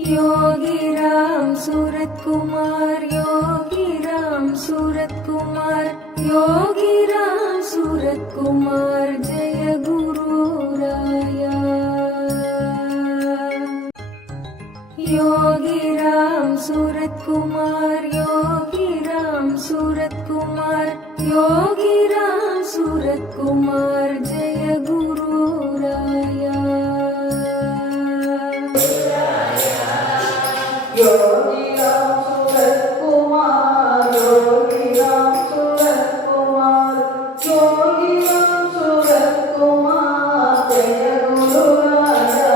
योगी राम सूरत कुमार, योगी राम सूरत कुमार, योगी राम सूरत कुमार, जय गुरु राया। योगी राम सूरत कुमार, योगी राम सूरत कुमार, योगी राम सूरत कुमार, जय गुरु राया। योगी राम सूरत कुमार, योगी राम सूरत कुमार, योगी राम सूरत कुमार, जय गुरु राया।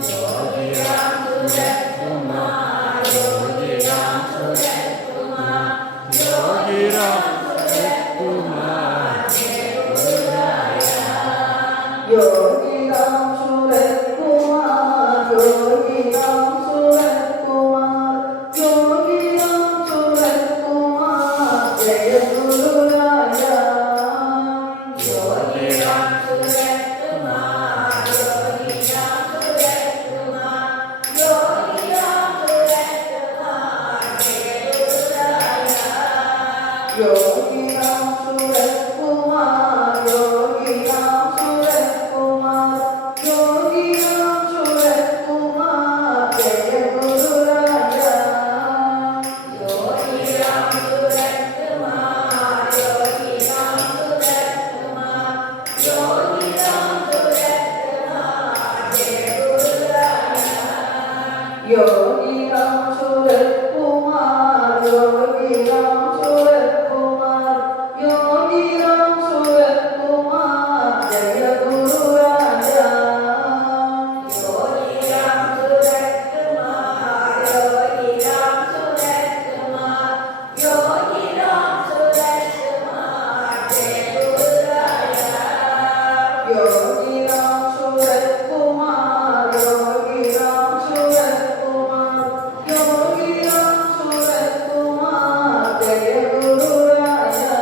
योगी राम सूरत कुमार, योगी राम सूरत कुमार, योगी राम सूरत कुमार, जय गुरु राया। योगी राम सूरत कुमार, योगी राम योगी राम सूरत कुमार, योगी राम सूरत कुमार, योगी राम सूरत कुमार, जय गुरु राया। योगी राम सूरत कुमार, योगी राम सूरत कुमार, योगी राम सूरत कुमार, जय गुरु राया। योगी राम सूरत कुमार, योगी राम योगी राम सूरत कुमार, योगी राम सूरत कुमार, योगी राम सूरत कुमार, जय गुरु राया। योगी राम सूरत कुमार, योगी राम सूरत कुमार, योगी राम सूरत कुमार, जय गुरु राया।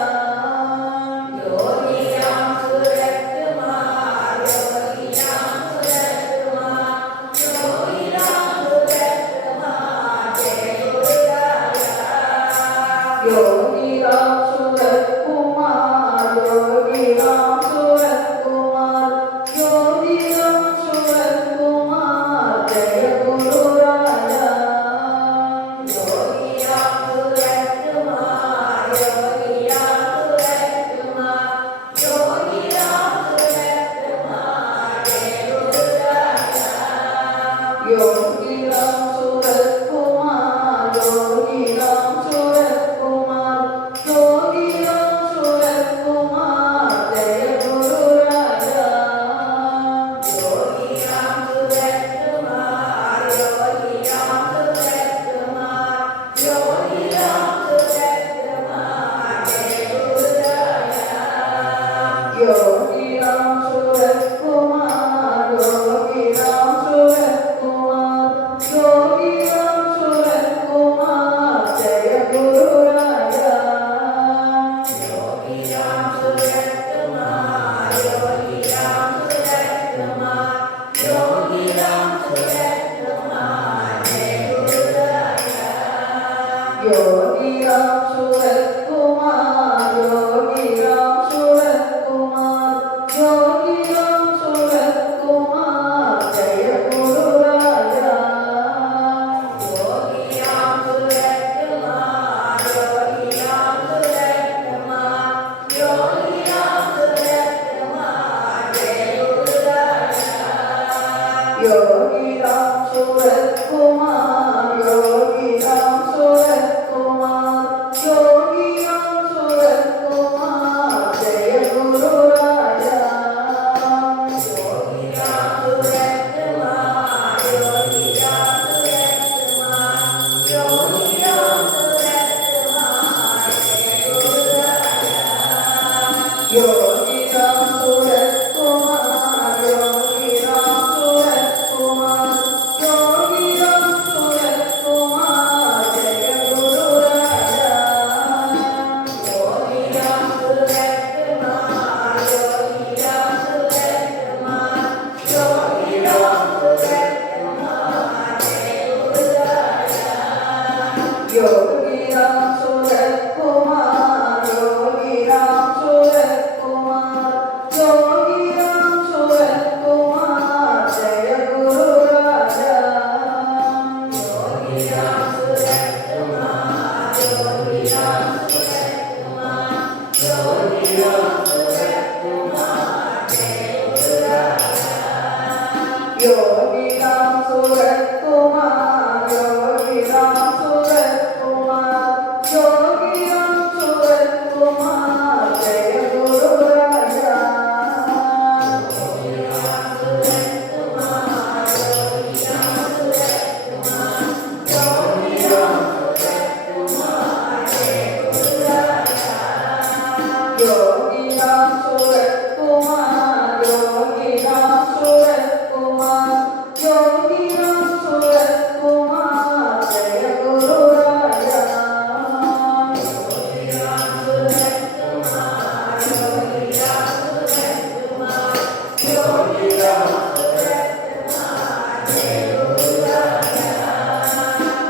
योगी राम सूरत कुमार, योगी राम योगी राम सूरत कुमार, योगी राम सूरत कुमार, योगी राम सूरत कुमार, जय गुरु राया। योगी राम सूरत कुमार, योगी राम सूरत कुमार, योगी राम सूरत कुमार, जय गुरु राया। योगी राम सूरत कुमार, योगी राम सूरत योगी राम सूरत कुमार, जय गुरु राया। योगी राम सूरत कुमार, योगी राम सूरत कुमार, योगी राम सूरत कुमार, जय गुरु राया। योगी राम सूरत कुमार, योगी राम सूरत कुमार, योगी राम सूरत कुमार, जय गुरु राया। योगी राम सूरत कुमार, योगी राम सूरत कुमार, योगी राम सूरत कुमार, जय गुरु राया। योगी राम सूरत कुमार, योगी राम सूरत कुमार, योगी राम सूरत कुमार, जय गुरु राया। योगी राम सूरत कुमार, योगी राम सूरत कुमार, योगी राम सूरत कुमार।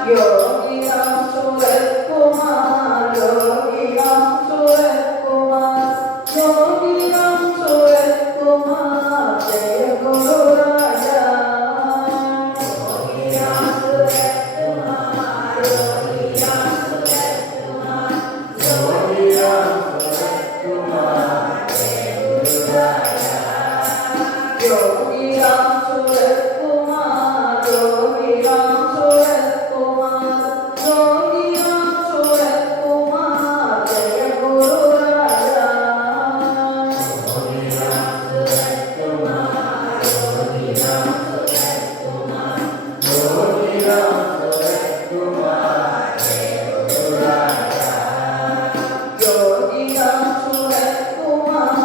योगिराम सूरत कुमार योगिराम सूरत कुमार योगिराम सूरत कुमार जय गुरु राजा योगिराम सूरत कुमार योगिराम सूरत कुमार योगिराम सूरत कुमार जय गुरु राजा योगिराम सूरत कुमार योगिराम सूरत कुमार योगिराम सूरत कुमार जय गुरु राजा योगिराम सूरत कुमार योगिराम सूरत कुमार योगिराम सूरत कुमार जय गुरु राजा योगिराम सूरत कुमार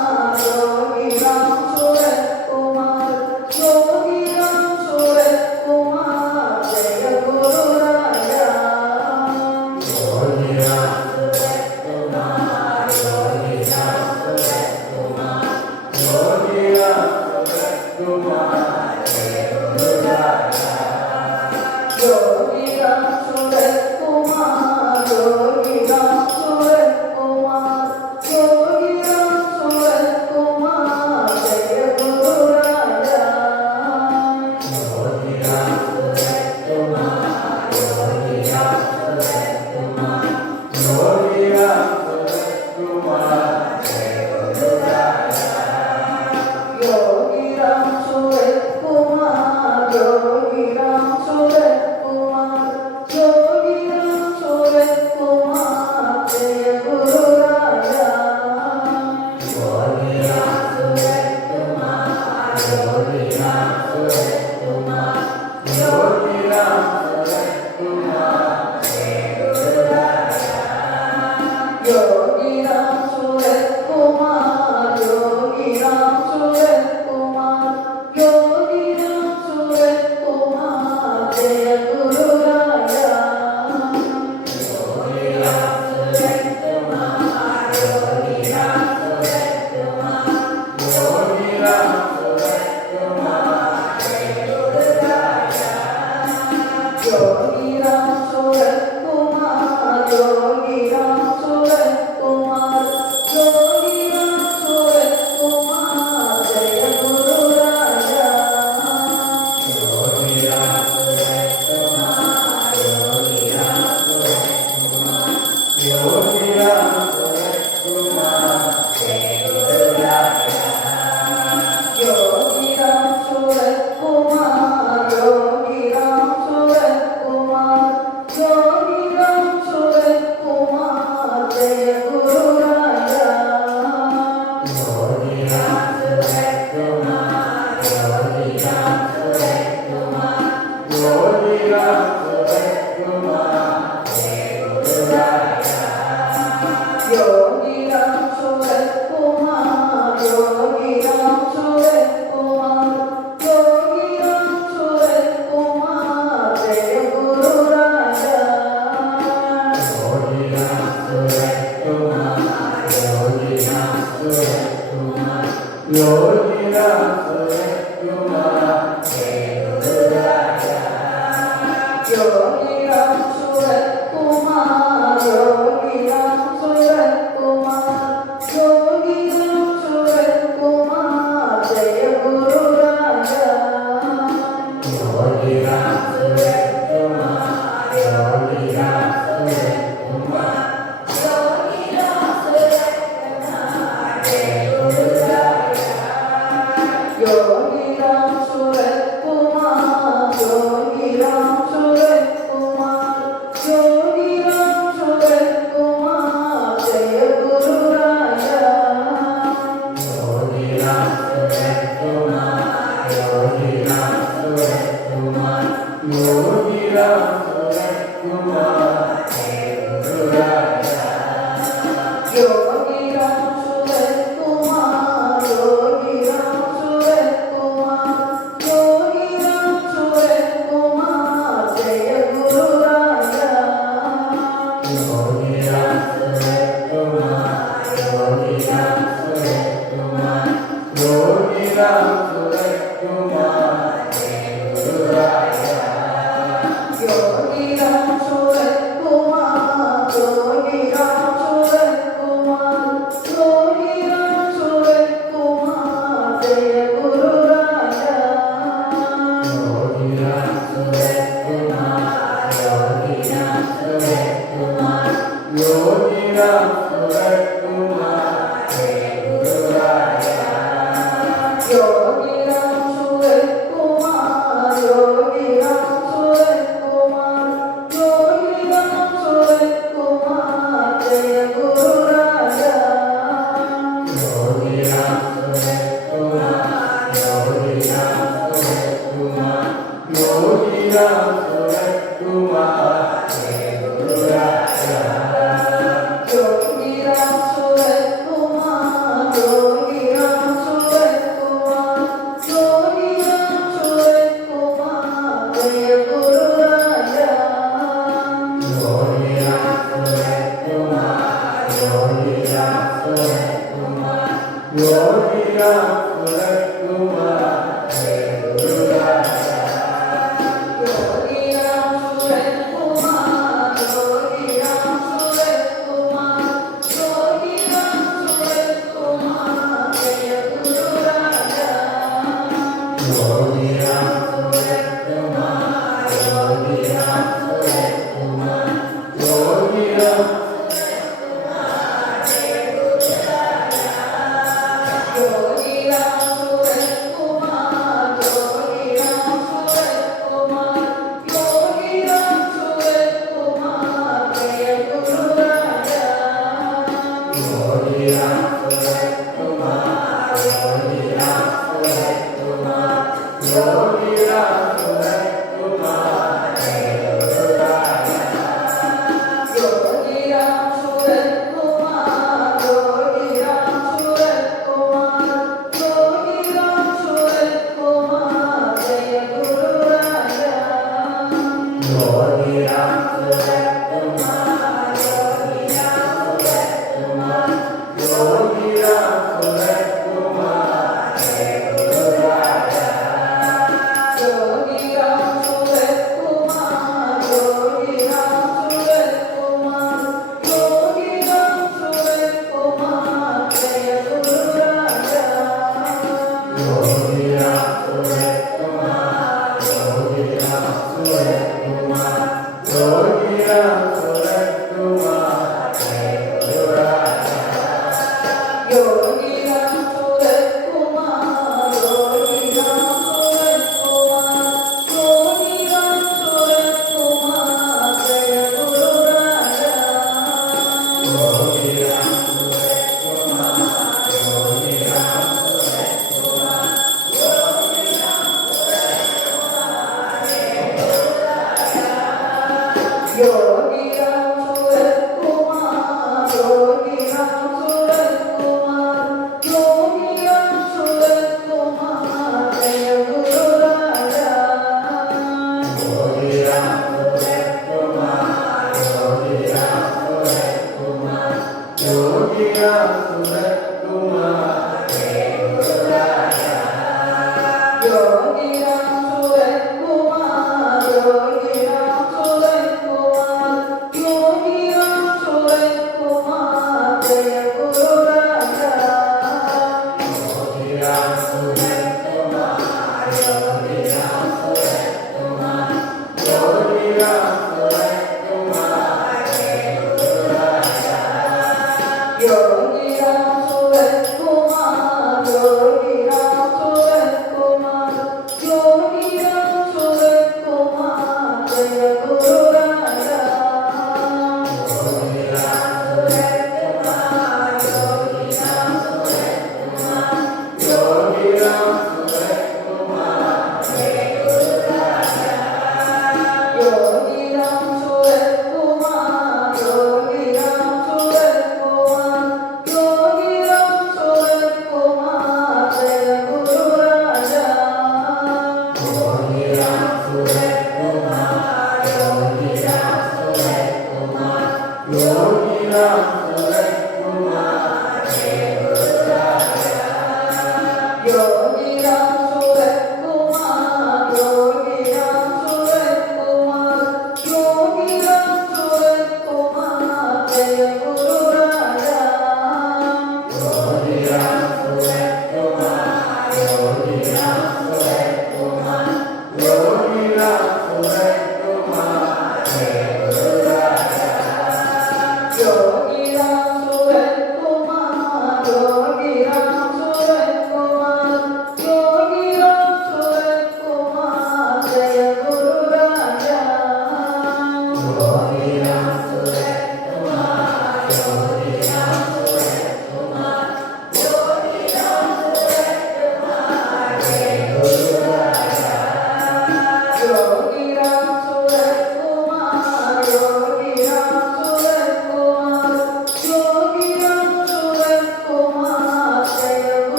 योगिराम सूरत कुमार योगिराम सूरत कुमार जय गुरु राजा योगिराम सूरत कुमार योगिराम सूरत कुमार योगिराम सूरत कुमार जय गुरु राजा योगिराम सूरत कुमार योगिराम सूरत कुमार योगिराम सूरत कुमार जय गुरु राजा योगिराम सूरत कुमार योगिराम सूरत कुमार योगिराम सूरत कुमार जय गुरु राजा योगिराम सूरत कुमार योगिराम सूरत कुमार योगिराम सूरत कुमार जय गुरु राजा योगिराम सूरत कुमार योगिराम सूरत कुमार योगिराम सूरत कुमार जय गुरु राजा योगिराम सूरत कुमार योगिराम सूरत कुमार योगिराम सूरत कुमार जय गुरु राजा योगिराम सूरत कुमार योगिराम सूरत कुमार योगिराम सूरत कुमार जय गुरु राजा योगिराम सूरत कुमार योगिराम सूरत कुमार योगिराम सूरत कुमार जय गुरु राजा योगिराम सूरत कुमार योगिराम सूरत कुमार योगिराम सूरत कुमार जय गुरु राजा योगिराम सूरत कुमार योगिराम सूरत कुमार योगिराम सूरत कुमार जय गुरु राजा योगिराम सूरत कुमार योगिराम सूरत कुमार योगिराम सूरत कुमार जय गुरु राजा योगिराम सूरत कुमार योगिराम सूरत कुमार योगिराम सूरत कुमार जय गुरु राजा योगिराम सूरत कुमार योगिराम सूरत कुमार योगिराम सूरत कुमार जय गुरु राजा योगिराम सूरत कुमार योगिराम सूरत कुमार योगिराम सूरत कुमार जय गुरु राजा योगिराम सूरत कुमार योगिराम सूरत कुमार योगिराम सूरत कुमार जय गुरु राजा योगिराम सूरत कुमार योगिराम सूरत कुमार योगिराम सूरत कुमार जय गुरु राजा Yogiram Surat Kumar Yogiram Surat Kumar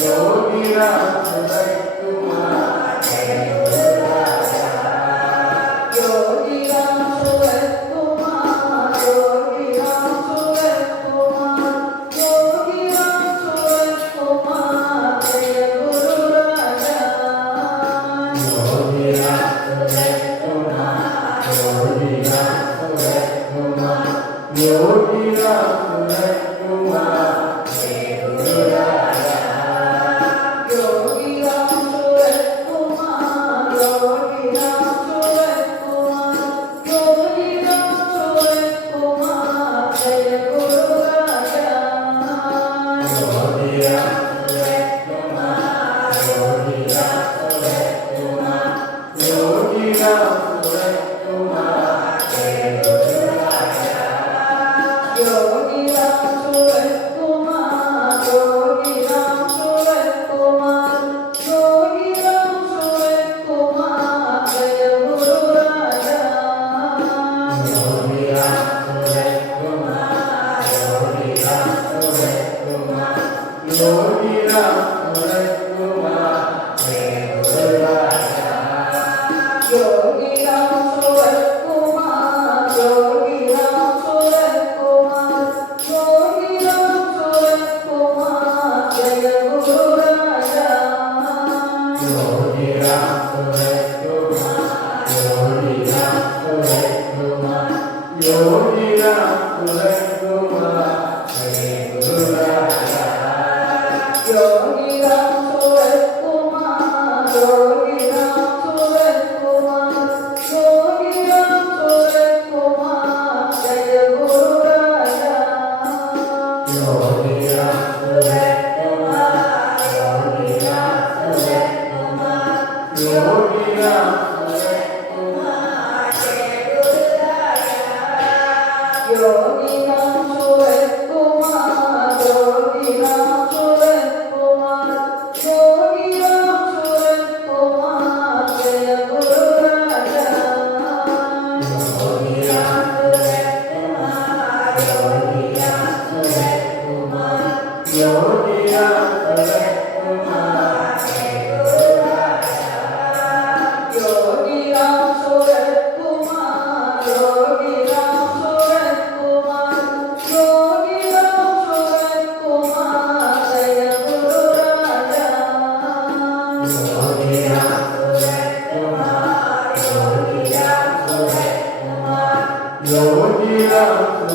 Yogi Ram Surat Kumar Yogi Ram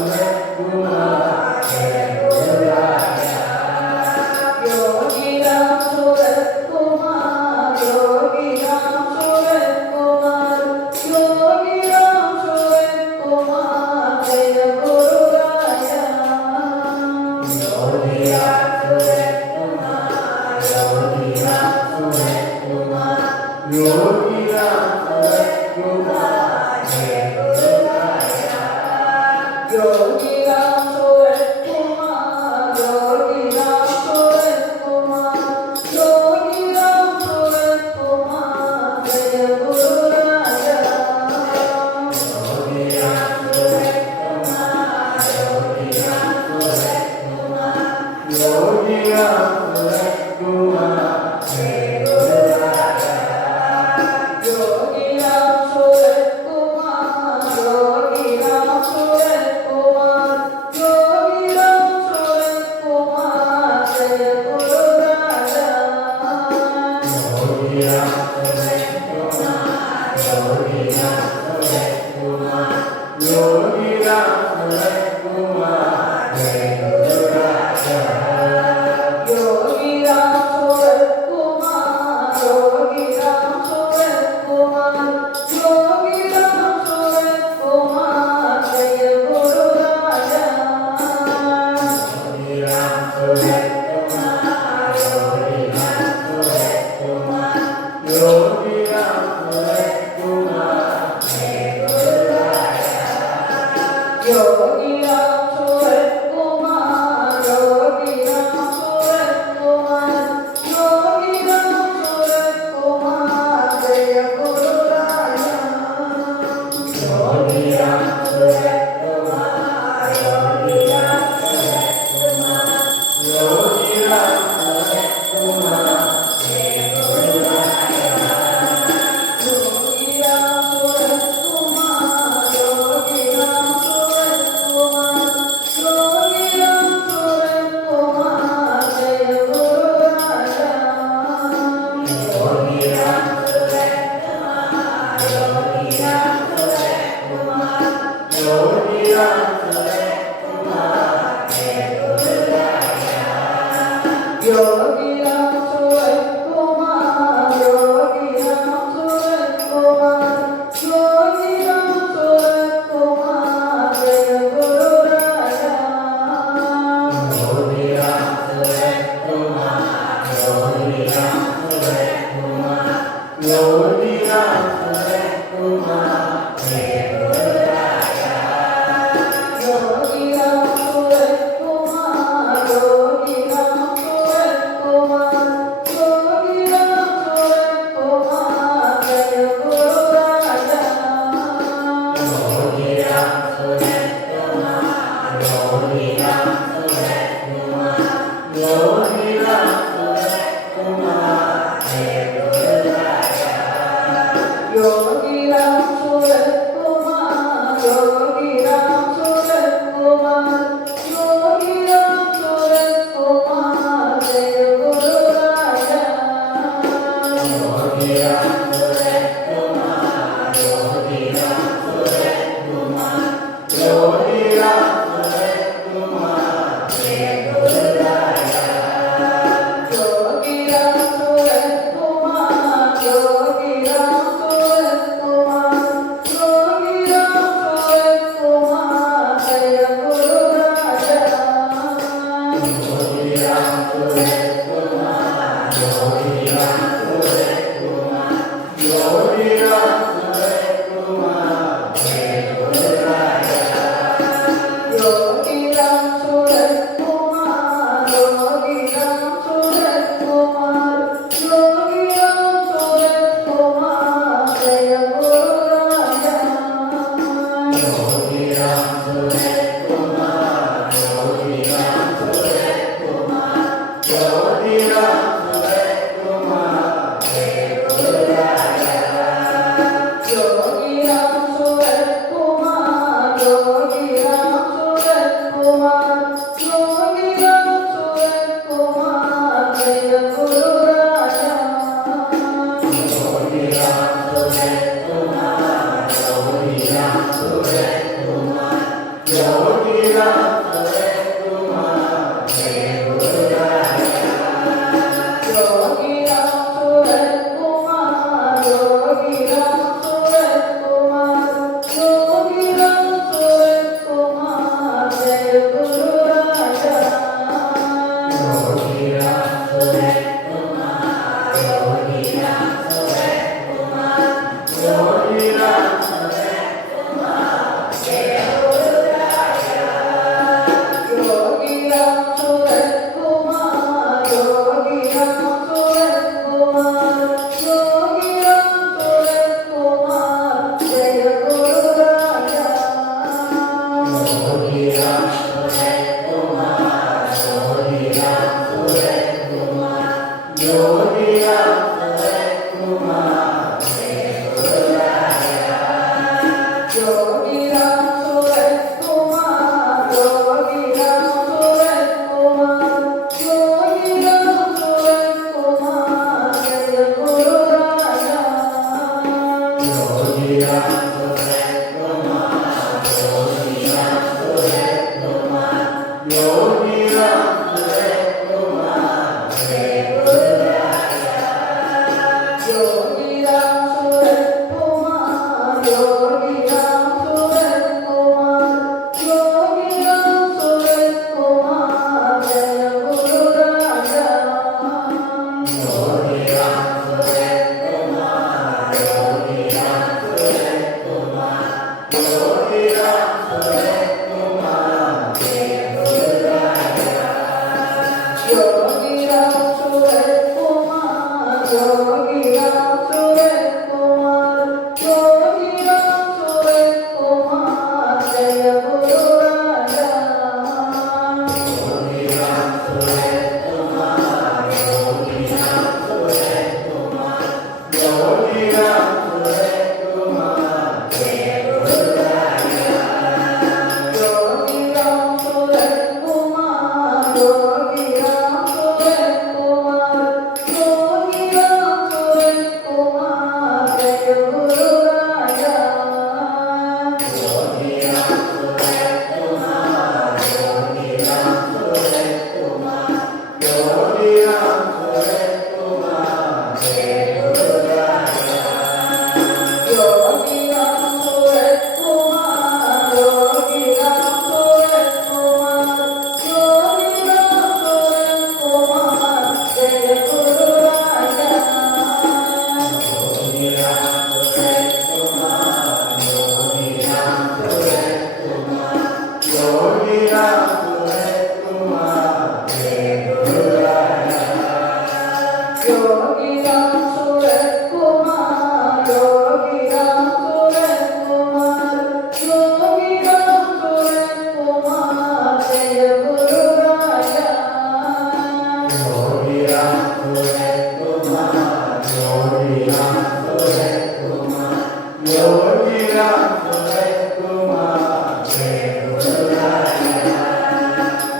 Yogiram Surat Kumar जय गुरुराया।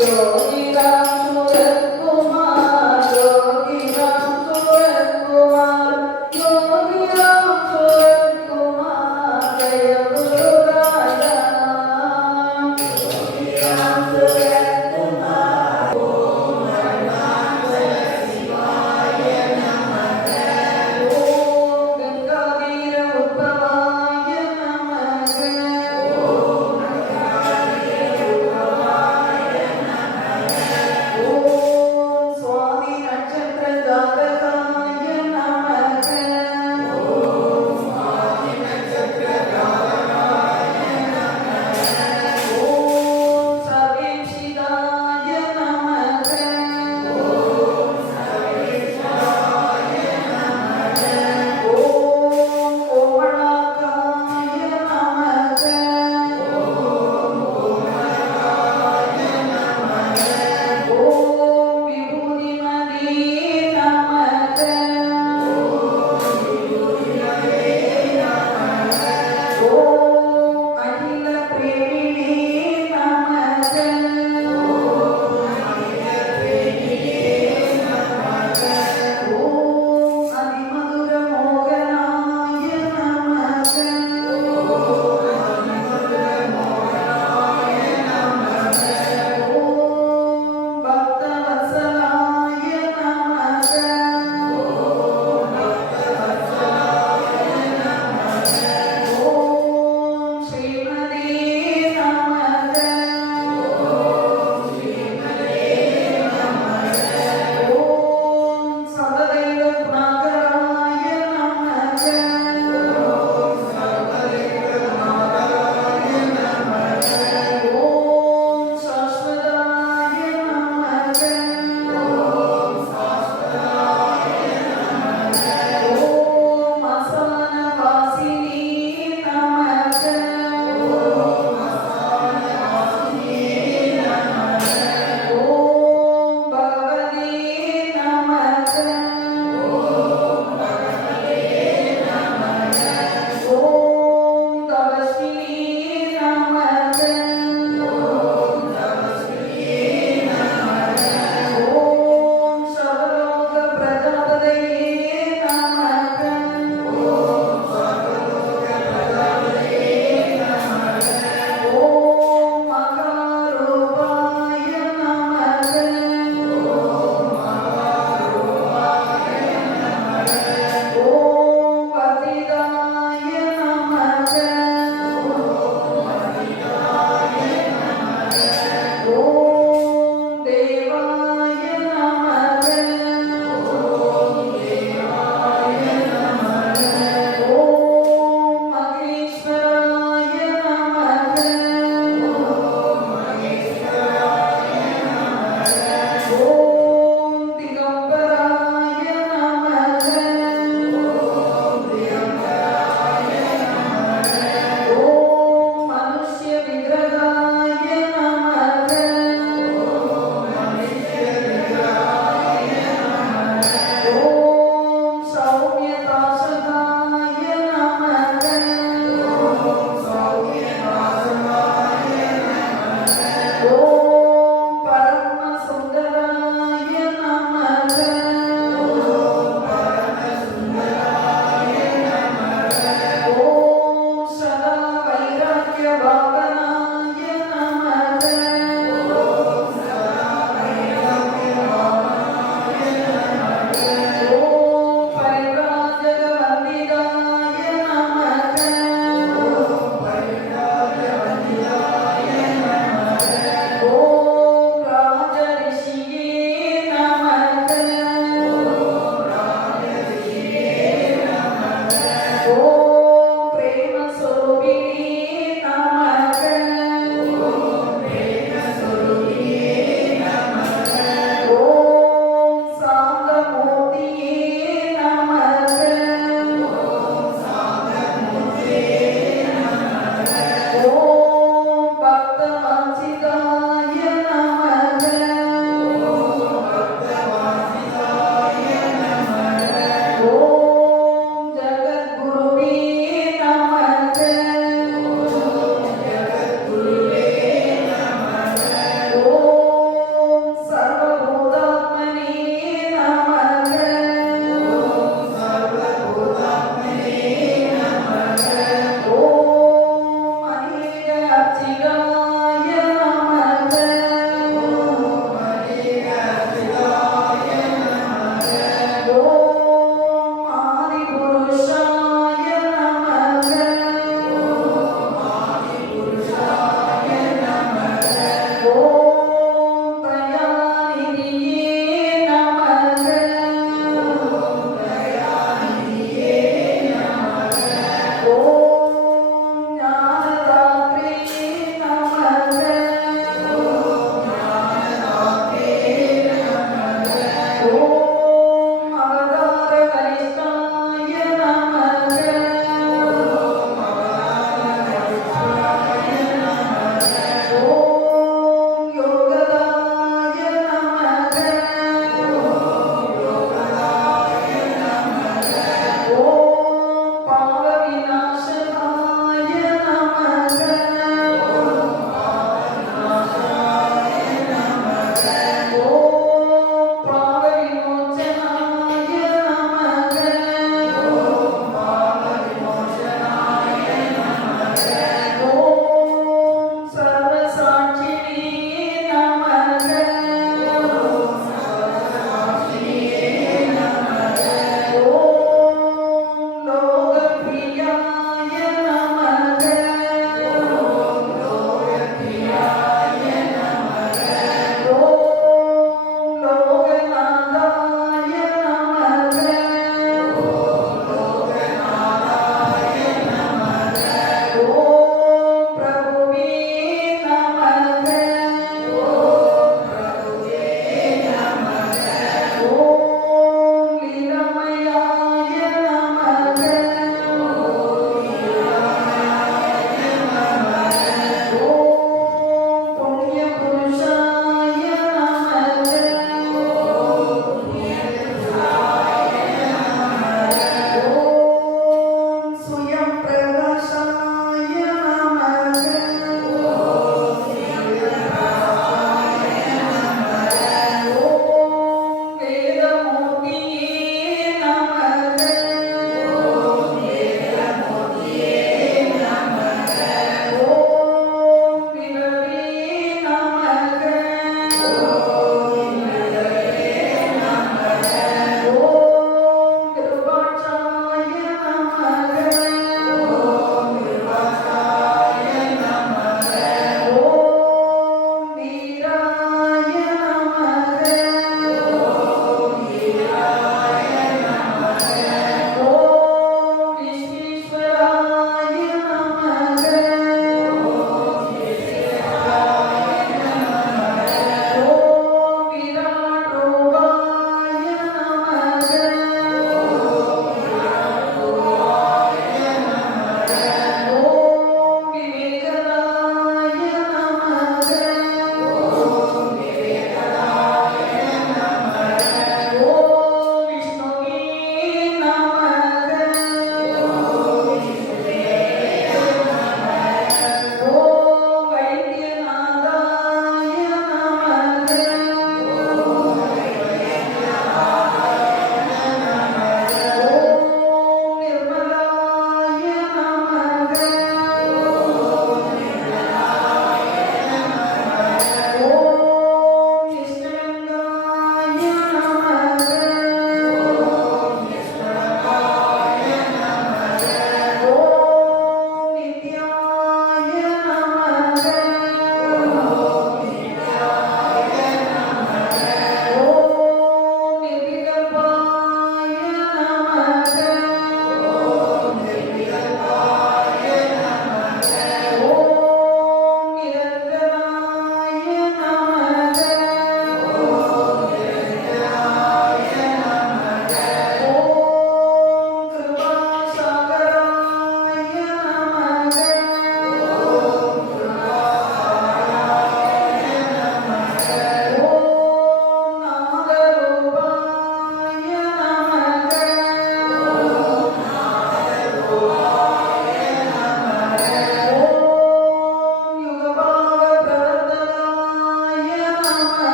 योगीराम सूरत कुमार, योगीराम सूरत कुमार, योगीराम सूरत कुमार जय गुरुराया। योगीराम सूरत कुमार ओम नमः शिवाय नमः। ओम गंगावीर उद्भवाय नमः,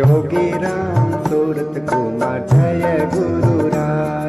योगी राम सूरत कुमार जय गुरु राम।